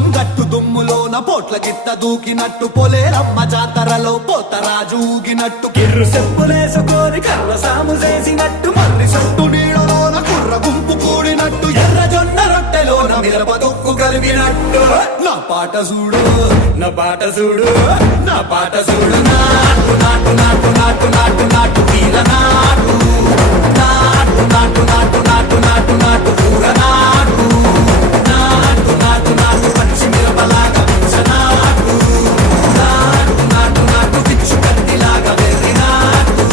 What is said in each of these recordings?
లింగం గట్టు దుమ్ములోన పోట్ల గిత్త దూకినట్టు పొలేరమ్మ జాతరలో పోతరాజు ఊగినట్టు కిర్రు చెప్పులేసుకొని కర్ర సాము చేసినట్టు మర్రి సొట్టు నీడలోన కుర్ర గుంపు కూడినట్టు ఎర్ర జొన్న రొట్టెలోన మిరప దొక్కు కలిపినట్టు నా పాట చూడు నా పాట చూడు నా పాట చూడు నాటు నాటు నాటు నాటు నాటు నాటు వీర నాటు నాటు నాటు నాటు నాటు నాటు నాటు ఊర నాటు నాటు నాటు నాటు పచ్చి మిరపలాగా నాటు నాటు నాటు నాటు పిచ్చు కత్తిలాగా వెర్రి నాటు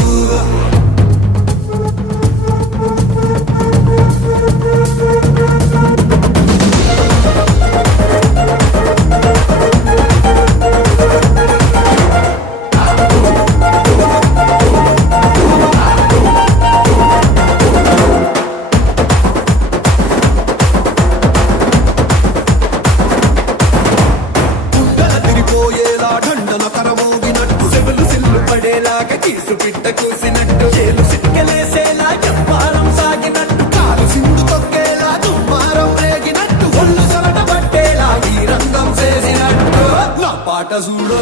పోయేలా ఢండన కరమోగినట్టు సెవెలు సిల్లు పడేలాగా కీసు పిట్ట కూసినట్టు చేలు సిక్కలేసేలా చెప్పారం సాగినట్టు కాలు సిండు తొక్కేలా దుమ్మారం రేగినట్టు ఒళ్ళు సొరట పట్టేలా ఈ రంగం చేసినట్టు నా పాట చూడు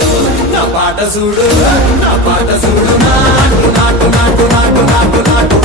నా పాట చూడు నా పాట చూడు నాటు నాటు నాటు నాటు నాటు నాటు